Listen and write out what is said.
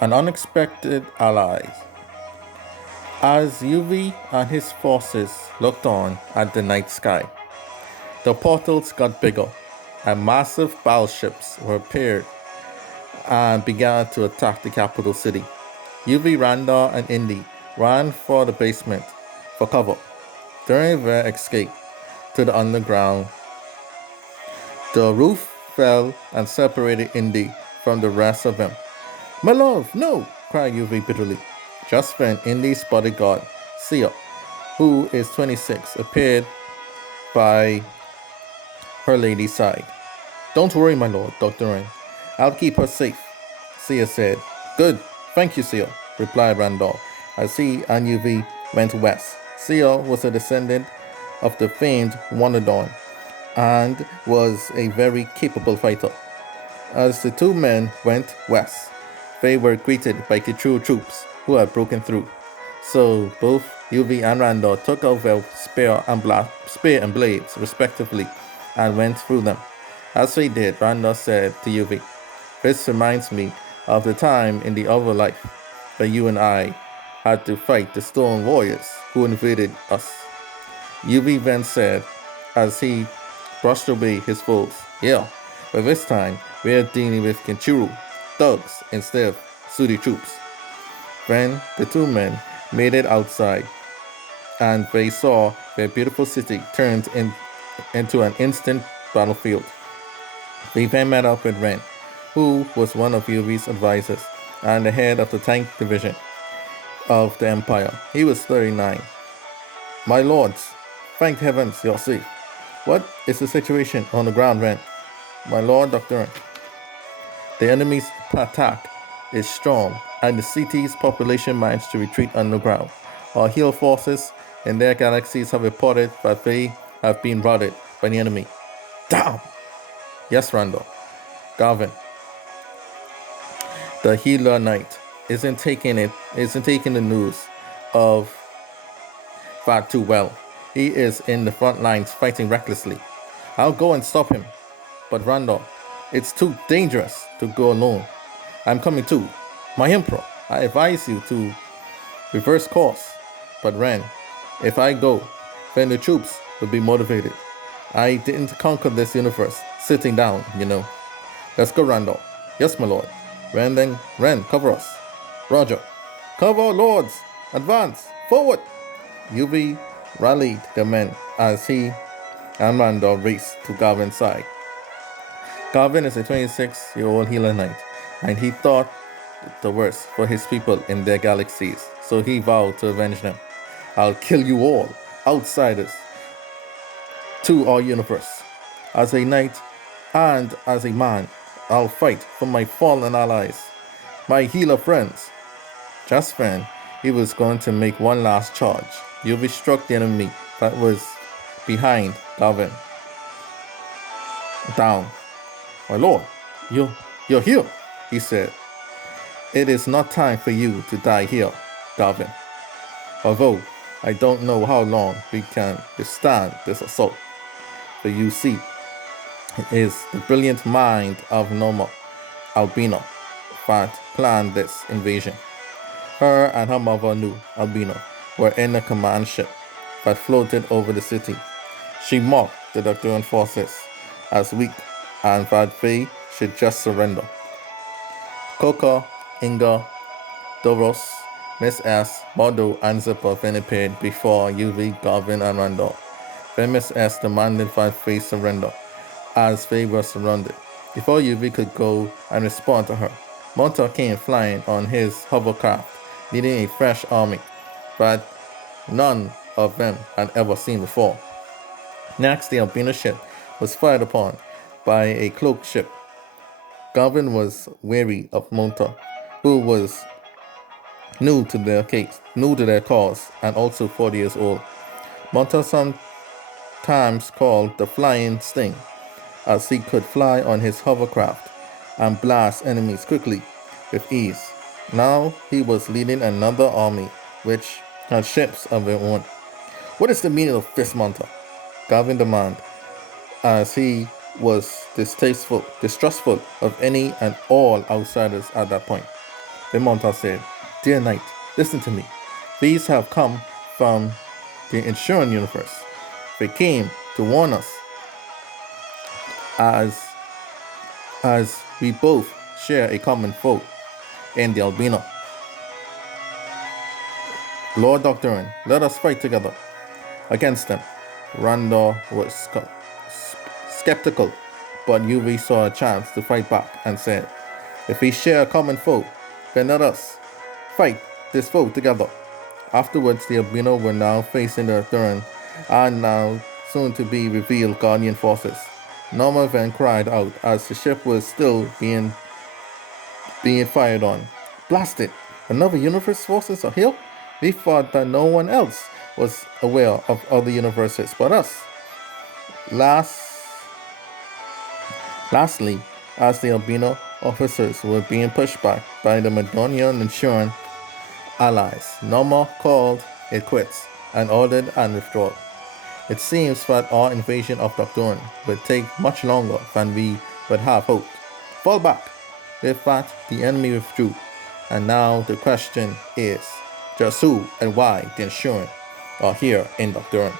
An unexpected ally. As UV and his forces looked on at the night sky, the portals got bigger, and massive battleships were appeared and began to attack the capital city. UV, Randall, and Indy ran for the basement for cover. During their escape to the underground, the roof fell and separated Indy from the rest of them. My love, no! Cried UV bitterly. Just then, Indy's bodyguard, Sia, who is 26, appeared by her lady's side. Don't worry, my lord, Docdoron. I'll keep her safe, Sia said. Good, thank you, Sia, replied Randall, as he and UV went west. Sia was a descendant of the famed Wanadon and was a very capable fighter. As the two men went west, they were greeted by Kichu troops who had broken through. So both UV and Randall took out their spear and blades, respectively, and went through them. As they did, Randall said to UV, "This reminds me of the time in the other life that you and I had to fight the stone warriors who invaded us." UV then said, as he brushed away his foes, "Yeah, but this time we're dealing with Kenchuru thugs instead of Sudi troops." Then the two men made it outside, and they saw their beautiful city turned into an instant battlefield. They then met up with Ren, who was one of Yuri's advisors and the head of the tank division of the Empire. He was 39. "My lords, thank heavens you're safe. What is the situation on the ground, Ren?" "My lord, Doctor, the enemy's attack is strong, and the city's population managed to retreat underground. Our heel forces in their galaxies have reported that they have been routed by the enemy." "Damn!" "Yes, Randall. Garvin, the healer knight, isn't taking the news of that too well. He is in the front lines fighting recklessly. I'll go and stop him. But Randall, it's too dangerous to go alone. I'm coming too. My emperor, I advise you to reverse course." "But Ren, if I go, then the troops will be motivated. I didn't conquer this universe sitting down, you know." "Let's go, Randall." "Yes, my lord." Ren, cover us." "Roger." "Cover, lords! Advance! Forward!" UV rallied the men as he and Randall raced to Garvin's side. Garvin is a 26-year-old healer knight, and he thought the worst for his people in their galaxies, so he vowed to avenge them. "I'll kill you all, outsiders, to our universe. As a knight and as a man, I'll fight for my fallen allies, my healer friends." Just then, he was going to make one last charge. UV struck the enemy that was behind Garvin down. "My lord, you're here," he said. "It is not time for you to die here, Garvin. Although I don't know how long we can withstand this assault. But you see, it is the brilliant mind of Noma Albino that planned this invasion. Her and her mother, Nu Albino, were in a command ship that floated over the city. She mocked the Docdoron forces as weak and that they should just surrender. Coca, Inga, Doros, Miss S, Bordeaux, and Zipper then appeared before UV, Garvin, and Randall. Then Miss S demanded that they surrender, as they were surrounded. Before UV could go and respond to her, Monta came flying on his hovercraft, leading a fresh army that none of them had ever seen before. Next, the Albino ship was fired upon by a cloaked ship. Garvin was wary of Monta, who was new to their cause, and also 40 years old. Monta sometimes called the Flying Sting, as he could fly on his hovercraft and blast enemies quickly with ease. Now he was leading another army which had ships of their own. "What is the meaning of this, Monta?" Garvin demanded, as he was distrustful of any and all outsiders at that point. Bemonta said. Dear Knight, listen to me. These have come from the insurance universe. They came to warn us as we both share a common foe in the albino. Lord Docdoron, let us fight together against them. Randor was skeptical, but Yuvi saw a chance to fight back and said, if we share a common foe, then let us fight this foe together. Afterwards, the albino were now facing the Docdoron and now soon to be revealed Guardian forces. Norma then cried out as the ship was still being fired on. Blast it! Another universe forces are here? We thought that no one else was aware of other universes but us. Lastly, as the albino officers were being pushed back by the Madonian insurance allies, Norma called it quits and ordered an withdrawal. It seems that our invasion of Docdoron would take much longer than we would have hoped. Fall back! With that, the enemy withdrew, and now the question is just who and why the insurance are here in Docdoron.